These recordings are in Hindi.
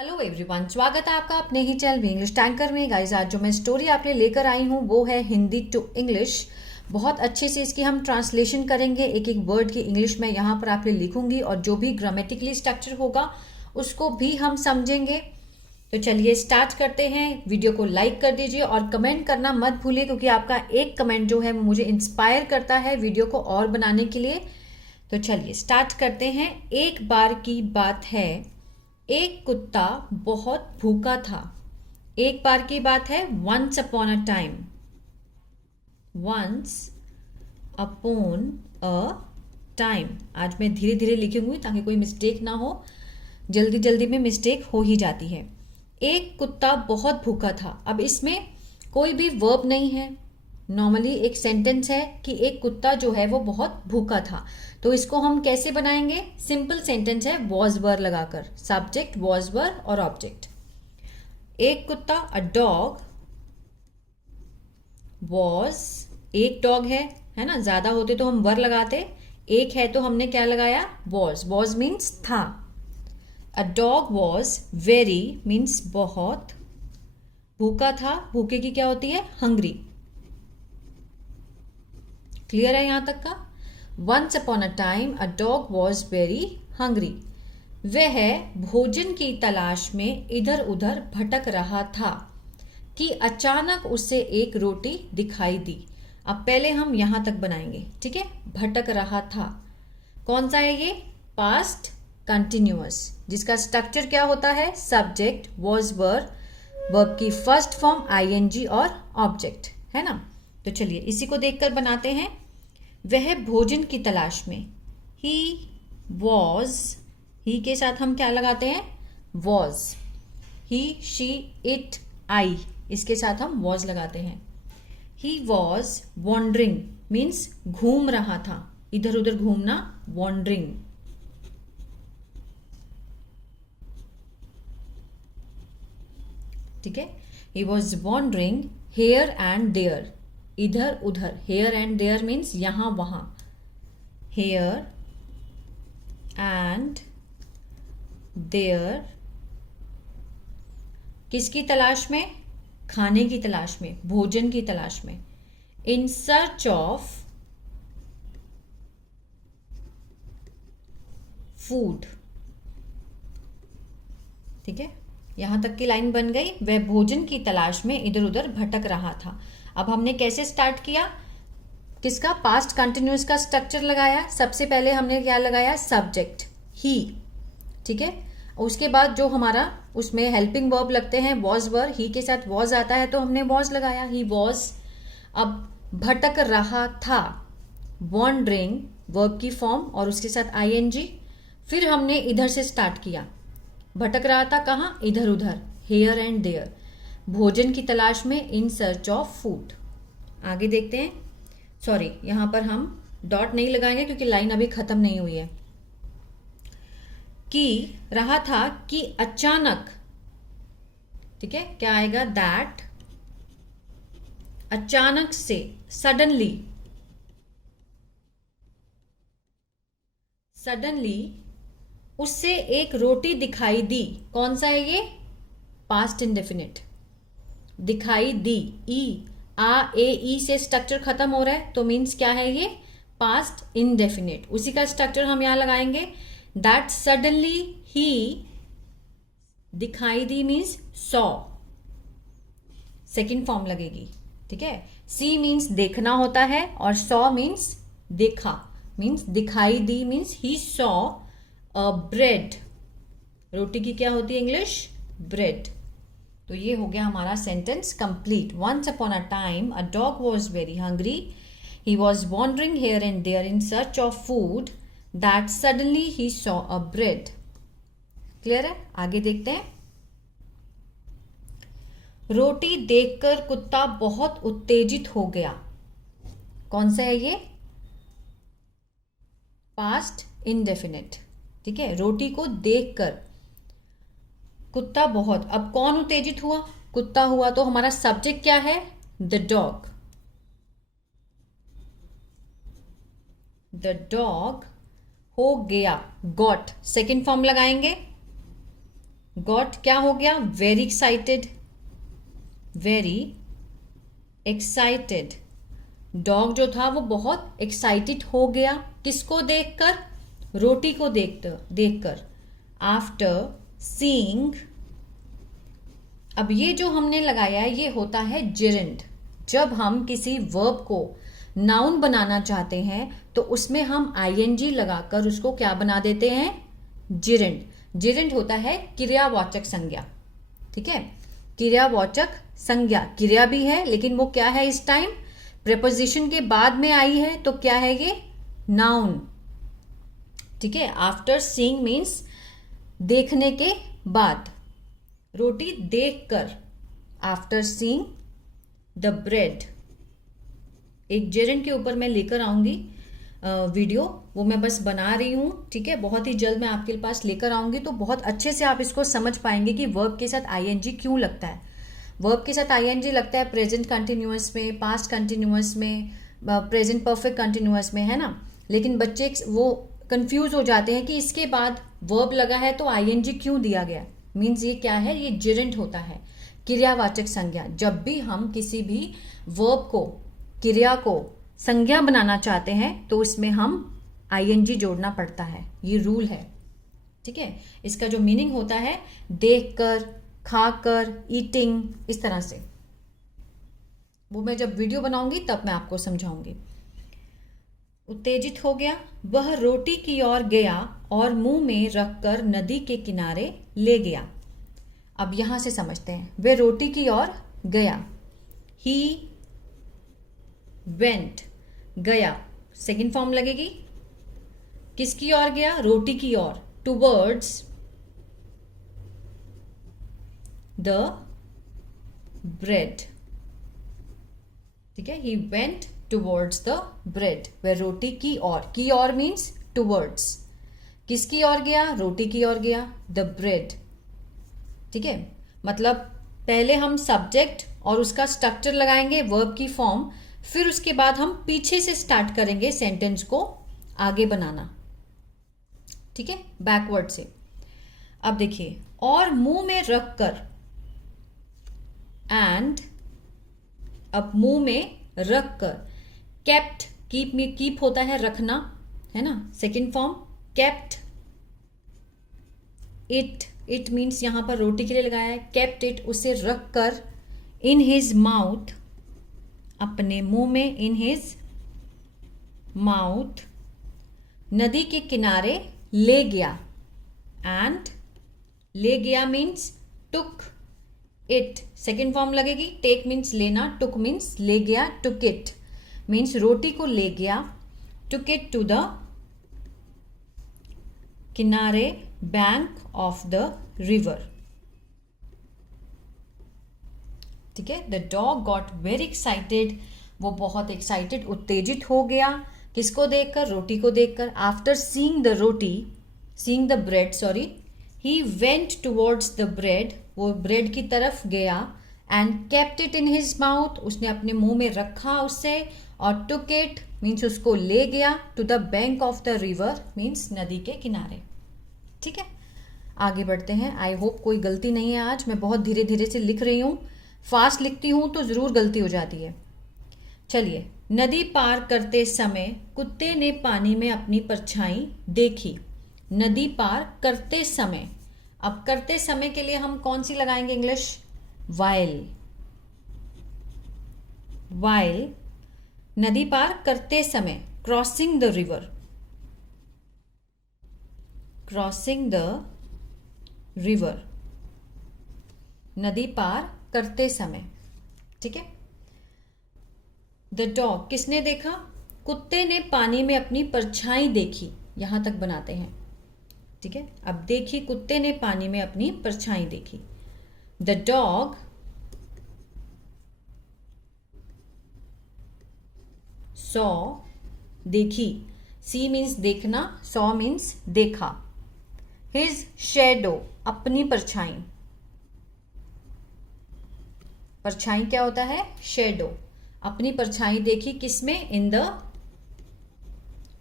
हेलो एवरीवन, स्वागत है आपका अपने ही चैनल इंग्लिश टैंकर में। गाइस, आज जो मैं स्टोरी आपके लेकर आई हूँ वो है हिंदी टू इंग्लिश। बहुत अच्छे से इसकी हम ट्रांसलेशन करेंगे, एक एक वर्ड की इंग्लिश में यहाँ पर आपके लिखूंगी और जो भी ग्रामेटिकली स्ट्रक्चर होगा उसको भी हम समझेंगे। तो चलिए स्टार्ट करते हैं। वीडियो को लाइक कर दीजिए और कमेंट करना मत भूलिए, क्योंकि आपका एक कमेंट जो है वो मुझे इंस्पायर करता है वीडियो को और बनाने के लिए। तो चलिए स्टार्ट करते हैं। एक बार की बात है, एक कुत्ता बहुत भूखा था। एक बार की बात है, once upon a time. Once upon a time. आज मैं धीरे धीरे लिखूंगी ताकि कोई मिस्टेक ना हो, जल्दी जल्दी में मिस्टेक हो ही जाती है। एक कुत्ता बहुत भूखा था। अब इसमें कोई भी वर्ब नहीं है, नॉर्मली एक सेंटेंस है कि एक कुत्ता जो है वो बहुत भूखा था। तो इसको हम कैसे बनाएंगे? सिंपल सेंटेंस है, वॉज वर लगाकर, सब्जेक्ट वॉज वर और ऑब्जेक्ट। एक कुत्ता, अ डॉग वॉज, एक डॉग है ना, ज्यादा होते तो हम वर लगाते, एक है तो हमने क्या लगाया? वॉज। वॉज मीन्स था। अ डॉग वॉज वेरी मीन्स बहुत, भूखा था, भूखे की क्या होती है? हंग्री। क्लियर है यहां तक का? Once upon a time a dog was very hungry. वह भोजन की तलाश में इधर उधर भटक रहा था कि अचानक उसे एक रोटी दिखाई दी। अब पहले हम यहां तक बनाएंगे, ठीक है? भटक रहा था, कौन सा है ये? पास्ट कंटिन्यूअस, जिसका स्ट्रक्चर क्या होता है? सब्जेक्ट वॉज वर, वर्ब की फर्स्ट फॉर्म आईएनजी और ऑब्जेक्ट, है ना? तो चलिए इसी को देखकर बनाते हैं। वह भोजन की तलाश में, ही वॉज, ही के साथ हम क्या लगाते हैं? Was. He she it I, इसके साथ हम वॉज लगाते हैं। ही वॉज वॉन्डरिंग मीन्स घूम रहा था, इधर उधर घूमना, वॉन्डरिंग। ठीक है? He was wandering here and there, इधर उधर, हेयर एंड देयर मीन्स यहां वहां, हेयर एंड देयर। किसकी तलाश में? खाने की तलाश में, भोजन की तलाश में। इन सर्च ऑफ फूड। ठीक है, यहां तक की लाइन बन गई। वह भोजन की तलाश में इधर उधर भटक रहा था। अब हमने कैसे स्टार्ट किया? किसका? पास्ट कंटिन्यूअस का स्ट्रक्चर लगाया। सबसे पहले हमने क्या लगाया? सब्जेक्ट, ही। ठीक है, उसके बाद जो हमारा उसमें हेल्पिंग वर्ब लगते हैं, वॉज वर, ही के साथ वॉज आता है तो हमने वॉज लगाया, ही वॉज। अब भटक रहा था, वॉन्डरिंग, वर्ब की फॉर्म और उसके साथ आईएनजी। फिर हमने इधर से स्टार्ट किया, भटक रहा था कहाँ? इधर उधर, हेयर एंड देयर, भोजन की तलाश में, इन सर्च ऑफ फूड। आगे देखते हैं। सॉरी, यहां पर हम डॉट नहीं लगाएंगे क्योंकि लाइन अभी खत्म नहीं हुई है। कि रहा था कि अचानक, ठीक है, क्या आएगा? दैट, अचानक से, सडनली, सडनली उससे एक रोटी दिखाई दी। कौन सा है ये? Past indefinite. दिखाई दी, ई, आ ए ई से स्ट्रक्चर खत्म हो रहा है तो मीन्स क्या है ये? Past indefinite. उसी का स्ट्रक्चर हम यहां लगाएंगे। दैट सडनली ही, दिखाई दी मीन्स सॉ, सेकेंड फॉर्म लगेगी। ठीक है, सी मीन्स देखना होता है और सॉ मीन्स देखा, मीन्स दिखाई दी means he saw a bread. रोटी की क्या होती है इंग्लिश? ब्रेड। तो ये हो गया हमारा sentence complete. Once upon a time a dog was very hungry, he was wandering here and there in search of food, that suddenly he saw a bread. Clear है? आगे देखते हैं। रोटी देखकर कुत्ता बहुत उत्तेजित हो गया। कौन सा है ये? Past indefinite. ठीक है, रोटी को देखकर कुत्ता बहुत, अब कौन उत्तेजित हुआ? कुत्ता हुआ, तो हमारा सब्जेक्ट क्या है? The dog. द डॉग हो गया, गॉट, सेकेंड फॉर्म लगाएंगे, गॉट क्या हो गया, very excited, very excited. Dog जो था वो बहुत एक्साइटेड हो गया, किसको देखकर, रोटी को देखकर। आफ्टर सीइंग, अब ये जो हमने लगाया है ये होता है जिरंड। जब हम किसी वर्ब को नाउन बनाना चाहते हैं तो उसमें हम आईएनजी लगाकर उसको क्या बना देते हैं, जिरंड। जिरंड होता है क्रियावाचक संज्ञा, ठीक है, क्रियावाचक संज्ञा, क्रिया भी है लेकिन वो क्या है, इस टाइम प्रेपोजिशन के बाद में आई है, तो क्या है ये, नाउन, ठीक है। आफ्टर सीइंग मीन्स देखने के बाद, रोटी देखकर, आफ्टर सीइंग द ब्रेड। एक जेरेंट के ऊपर मैं लेकर आऊंगी वीडियो, वो मैं बस बना रही हूँ, ठीक है, बहुत ही जल्द मैं आपके पास लेकर आऊंगी, तो बहुत अच्छे से आप इसको समझ पाएंगे कि वर्ब के साथ आईएनजी क्यों लगता है। वर्ब के साथ आईएनजी लगता है प्रेजेंट कंटिन्यूअस में, पास्ट कंटिन्यूअस में, प्रेजेंट परफेक्ट कंटिन्यूअस में, है ना। लेकिन बच्चे वो कंफ्यूज हो जाते हैं कि इसके बाद वर्ब लगा है तो आईएनजी क्यों दिया गया। मीन्स ये क्या है, ये जिरेंट होता है, क्रियावाचक संज्ञा। जब भी हम किसी भी वर्ब को, क्रिया को संज्ञा बनाना चाहते हैं तो उसमें हम आईएनजी जोड़ना पड़ता है, ये रूल है, ठीक है। इसका जो मीनिंग होता है देखकर, खाकर, ईटिंग, इस तरह से, वो मैं जब वीडियो बनाऊंगी तब मैं आपको समझाऊंगी। उत्तेजित हो गया, वह रोटी की ओर गया और मुंह में रखकर नदी के किनारे ले गया। अब यहां से समझते हैं, वह रोटी की ओर गया, ही वेंट, गया, सेकेंड फॉर्म लगेगी, किसकी ओर गया, रोटी की ओर, टुवर्ड्स द ब्रेड, ठीक है, he went towards the bread, वह रोटी की ओर मीन्स टुवर्ड्स, किसकी ओर गया, रोटी की ओर गया, द ब्रेड, ठीक है। मतलब पहले हम सब्जेक्ट और उसका स्ट्रक्चर लगाएंगे, वर्ब की फॉर्म, फिर उसके बाद हम पीछे से स्टार्ट करेंगे सेंटेंस को आगे बनाना, ठीक है, बैकवर्ड से। अब देखिए, और मुंह में रखकर, एंड, अब मुंह में रखकर, केप्ट, कीप में कीप होता है रखना, है ना, second form kept it, it means यहां पर रोटी के लिए लगाया है, केप्ट इट, उसे रखकर, इन हिज माउथ, अपने मुंह में, इन हिज माउथ, नदी के किनारे ले गया, एंड ले गया means took it, second form लगेगी, टेक मीन्स लेना, टुक मीन्स ले गया, टुक इट मीन्स रोटी को ले गया, टुक इट टू द किनारे, बैंक ऑफ द रिवर, ठीक है। The dog got very excited, वो बहुत एक्साइटेड, उत्तेजित हो गया, किसको देखकर, रोटी को देखकर। After seeing the roti, seeing the bread, sorry, he went towards the bread, वो ब्रेड की तरफ गया, and kept it in his mouth, उसने अपने मुंह में रखा उसे, और टुक इट मीन्स उसको ले गया, to the bank of the river means नदी के किनारे, ठीक है। आगे बढ़ते हैं। आई होप कोई गलती नहीं है आज, मैं बहुत धीरे धीरे से लिख रही हूँ, फास्ट लिखती हूँ तो ज़रूर गलती हो जाती है। चलिए, नदी पार करते समय कुत्ते ने पानी में अपनी परछाई देखी। नदी पार करते समय, अब करते समय के लिए हम कौन सी लगाएंगे इंग्लिश, वाइल, वाइल, नदी पार करते समय, crossing the river, crossing the river, नदी पार करते समय, ठीक है। द डॉग, किसने देखा, कुत्ते ने पानी में अपनी परछाई देखी, यहां तक बनाते हैं, ठीक है। अब देखी, कुत्ते ने पानी में अपनी परछाई देखी। द डॉग सॉ, देखी, सी मीन्स देखना, सॉ मीन्स देखा, हिज शैडो, अपनी परछाई, परछाई क्या होता है, शैडो, अपनी परछाई देखी, किसमें, इन द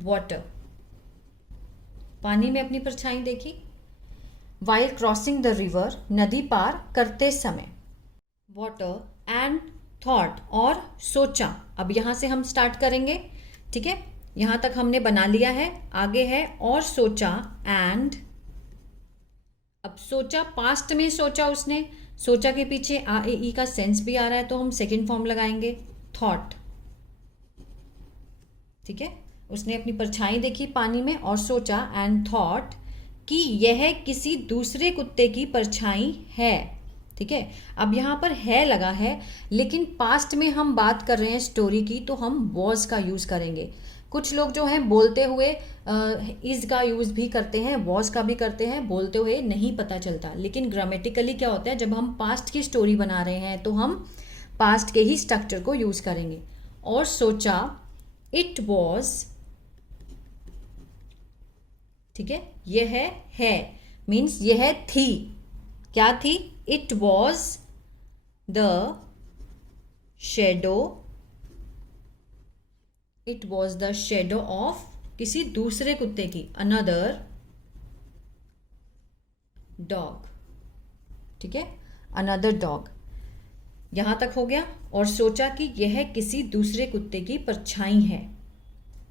वाटर, पानी में अपनी परछाई देखी। वाइल क्रॉसिंग द रिवर, नदी पार करते समय। वाटर एंड थॉट, और सोचा। अब यहाँ से हम स्टार्ट करेंगे, ठीक है। यहाँ तक हमने बना लिया है, आगे है और सोचा एंड। अब सोचा पास्ट में सोचा उसने, सोचा के पीछे आ ए ई का सेंस भी आ रहा है तो हम सेकेंड फॉर्म लगाएंगे थॉट, ठीक है। उसने अपनी परछाई देखी पानी में और सोचा एंड थॉट कि यह किसी दूसरे कुत्ते की परछाई है, ठीक है। अब यहाँ पर है लगा है, लेकिन पास्ट में हम बात कर रहे हैं स्टोरी की, तो हम वॉज का यूज़ करेंगे। कुछ लोग जो हैं बोलते हुए इज़ का यूज़ भी करते हैं, वॉज का भी करते हैं, बोलते हुए नहीं पता चलता। लेकिन ग्रामेटिकली क्या होता है, जब हम पास्ट की स्टोरी बना रहे हैं तो हम पास्ट के ही स्ट्रक्चर को यूज़ करेंगे। और सोचा, इट वॉज, ठीक है। यह है मीन्स यह थी, क्या थी, it was the shadow, it was the shadow of किसी दूसरे कुत्ते की, अनदर डॉग, ठीक है, अनदर डॉग। यहां तक हो गया। और सोचा कि यह किसी दूसरे कुत्ते की परछाई है।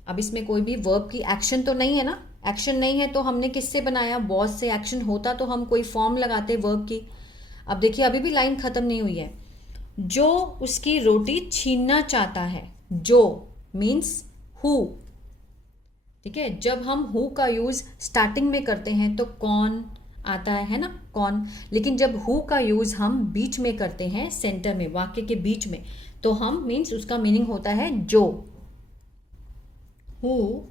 अब इसमें कोई भी वर्ब की एक्शन तो नहीं है ना, एक्शन नहीं है तो हमने किससे बनाया, वॉज से। एक्शन होता तो हम कोई फॉर्म लगाते वर्ब की। अब देखिए अभी भी लाइन खत्म नहीं हुई है। जो उसकी रोटी छीनना चाहता है, जो मीन्स हु, ठीक है। जब हम हु का यूज स्टार्टिंग में करते हैं तो कौन आता है ना, कौन। लेकिन जब हु का यूज हम बीच में करते हैं, सेंटर में, वाक्य के बीच में, तो हम मीन्स उसका मीनिंग होता है जो। हु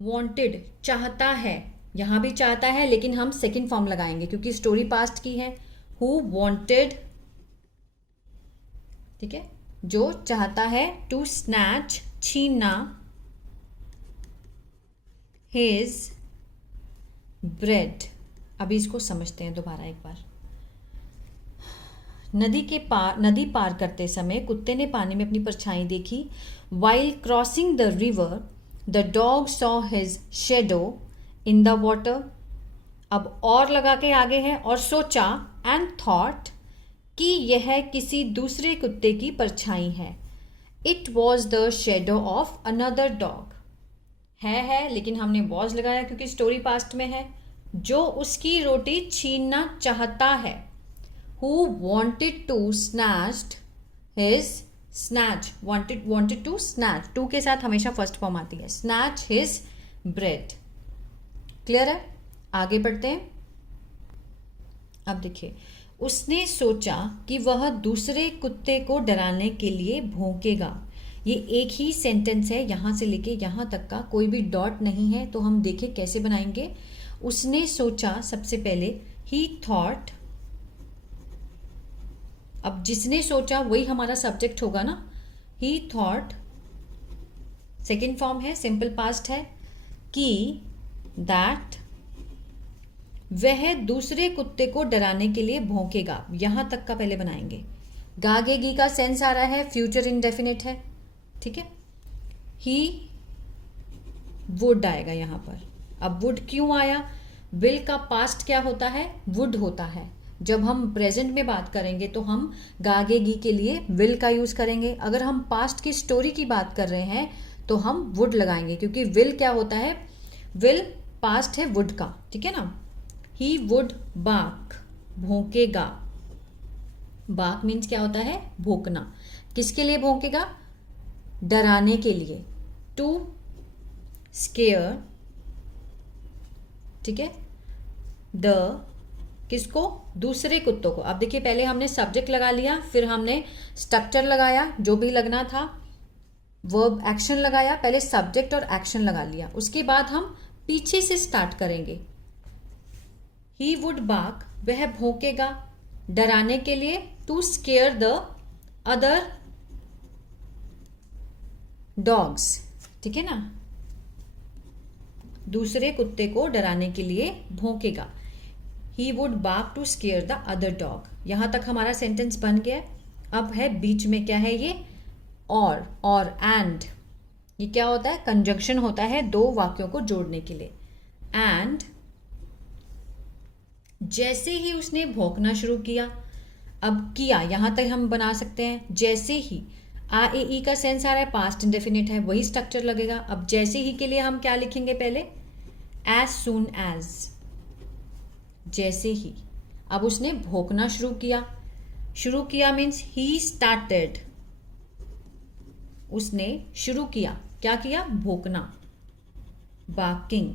वांटेड, चाहता है, यहां भी चाहता है लेकिन हम सेकेंड फॉर्म लगाएंगे क्योंकि स्टोरी पास्ट की है। हु वांटेड, ठीक है, जो चाहता है, टू स्नैच, छीनना, हिज ब्रेड। अभी इसको समझते हैं दोबारा एक बार। नदी पार करते समय कुत्ते ने पानी में अपनी परछाई देखी। While crossing the river the dog saw his shadow in the water. अब और लगा के आगे है, और सोचा एंड थॉट कि यह किसी दूसरे कुत्ते की परछाई है। It was the shadow of another dog. है लेकिन हमने वॉज लगाया क्योंकि स्टोरी पास्ट में है। जो उसकी रोटी छीनना चाहता है, who wanted to snatched his, snatch, wanted to snatch, to के साथ हमेशा फर्स्ट फॉर्म आती है, स्नैच हिज ब्रेड। क्लियर है, आगे बढ़ते हैं। अब देखिए, उसने सोचा कि वह दूसरे कुत्ते को डराने के लिए भौंकेगा। ये एक ही सेंटेंस है, यहां से लेके यहां तक का, कोई भी डॉट नहीं है। तो हम देखें कैसे बनाएंगे। उसने सोचा, सबसे पहले ही थॉट। अब जिसने सोचा वही हमारा सब्जेक्ट होगा ना। ही थॉट सेकेंड फॉर्म है, सिंपल पास्ट है, कि दैट वह दूसरे कुत्ते को डराने के लिए भौंकेगा। यहां तक का पहले बनाएंगे। गागेगी का सेंस आ रहा है, फ्यूचर इंडेफिनिट है, ठीक है। ही वुड आएगा यहां पर। अब वुड क्यों आया, विल का पास्ट क्या होता है, वुड होता है। जब हम प्रेजेंट में बात करेंगे तो हम गागेगी के लिए विल का यूज करेंगे। अगर हम पास्ट की स्टोरी की बात कर रहे हैं तो हम वुड लगाएंगे क्योंकि विल क्या होता है, विल पास्ट है वुड का, ठीक है ना। ही वुड बाक, भौंकेगा। बाक मीन्स क्या होता है, भौंकना। किसके लिए भौंकेगा, डराने के लिए, टू स्केयर, ठीक है, द, किसको, दूसरे कुत्तों को। अब देखिए पहले हमने सब्जेक्ट लगा लिया, फिर हमने स्ट्रक्चर लगाया जो भी लगना था, वर्ब एक्शन लगाया, पहले सब्जेक्ट और एक्शन लगा लिया, उसके बाद हम पीछे से स्टार्ट करेंगे। ही वुड बाक, वह भौंकेगा, डराने के लिए, to scare the other dogs, ठीक है ना, दूसरे कुत्ते को डराने के लिए भौंकेगा। He would bark to scare the other dog. यहां तक हमारा सेंटेंस बन गया। अब है बीच में क्या है ये, और एंड। ये क्या होता है, कंजंक्शन होता है दो वाक्यों को जोड़ने के लिए। एंड जैसे ही उसने भौंकना शुरू किया, अब किया यहाँ तक हम बना सकते हैं। जैसे ही आ ए ई का सेंस आ रहा है, पास्ट इंडेफिनिट है, वही स्ट्रक्चर लगेगा। अब जैसे ही के लिए हम क्या लिखेंगे पहले, एज सून एज, जैसे ही। अब उसने भौंकना शुरू किया, शुरू किया मीन्स ही स्टार्टेड, उसने शुरू किया, क्या किया, भौंकना, बार्किंग।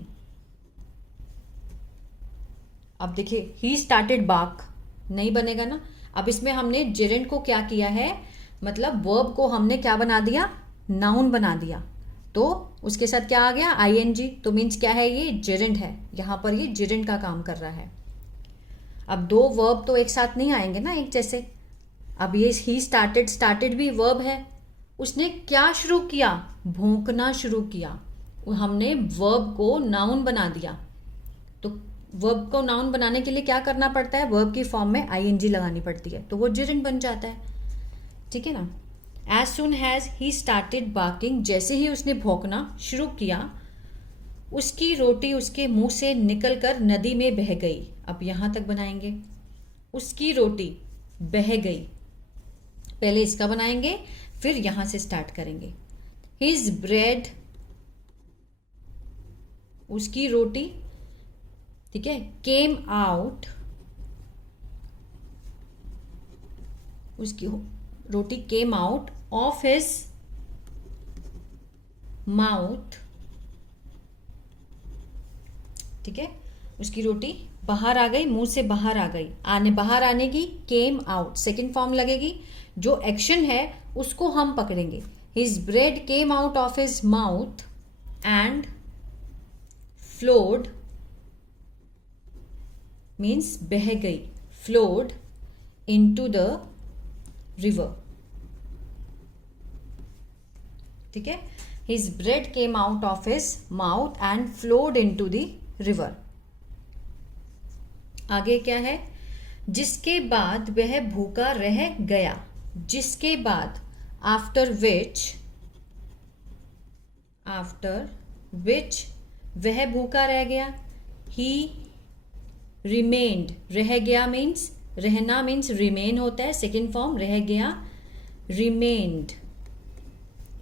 अब देखिए ही स्टार्टेड बार्क नहीं बनेगा ना। अब इसमें हमने जेरेंट को क्या किया है, मतलब वर्ब को हमने क्या बना दिया, नाउन बना दिया। तो उसके साथ क्या आ गया, आईएनजी। तो मीन्स क्या है, ये जेरेंट है, यहां पर ये जेरेंट का काम कर रहा है। अब दो वर्ब तो एक साथ नहीं आएंगे ना एक जैसे। अब ये ही स्टार्टेड, स्टार्टेड भी वर्ब है, उसने क्या शुरू किया, भौंकना शुरू किया। हमने वर्ब को नाउन बना दिया। तो वर्ब को नाउन बनाने के लिए क्या करना पड़ता है, वर्ब की फॉर्म में आईएनजी लगानी पड़ती है, तो वो जेरेंट बन जाता है। ठीक है ना। As soon has he started barking, जैसे ही उसने भौंकना शुरू किया, उसकी रोटी उसके मुंह से निकलकर नदी में बह गई। अब यहां तक बनाएंगे, उसकी रोटी बह गई, पहले इसका बनाएंगे फिर यहां से स्टार्ट करेंगे। हिज ब्रेड, उसकी रोटी, ठीक है, केम आउट, उसकी रोटी came out of his mouth, ठीक है, उसकी रोटी बाहर आ गई, मुंह से बाहर आ गई। आने, बाहर आने की केम आउट सेकेंड फॉर्म लगेगी। जो एक्शन है उसको हम पकड़ेंगे। His bread came out of his mouth and flowed, means बह गई, फ्लोड इनटू द रिवर। ठीक है, his bread came out of his mouth and flowed into the river. आगे क्या है, जिसके बाद वह भूखा रह गया, जिसके बाद, आफ्टर विच वह भूखा रह गया। ही रिमेन्ड, रह गया मीन्स, रहना मीन्स रिमेन होता है, सेकेंड फॉर्म रह गया, रिमेन्ड।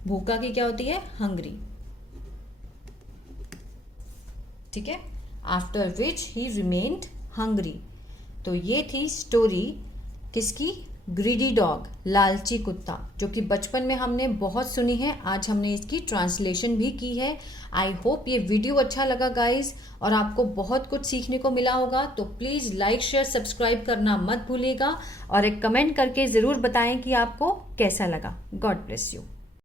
भूखा की क्या होती है, हंग्री। ठीक है, after which he remained hungry. तो ये थी स्टोरी किसकी, ग्रीडी डॉग, लालची कुत्ता, जो कि बचपन में हमने बहुत सुनी है। आज हमने इसकी ट्रांसलेशन भी की है। आई होप ये वीडियो अच्छा लगा गाइस, और आपको बहुत कुछ सीखने को मिला होगा। तो प्लीज़ लाइक शेयर सब्सक्राइब करना मत भूलिएगा, और एक कमेंट करके ज़रूर बताएं कि आपको कैसा लगा। God bless you.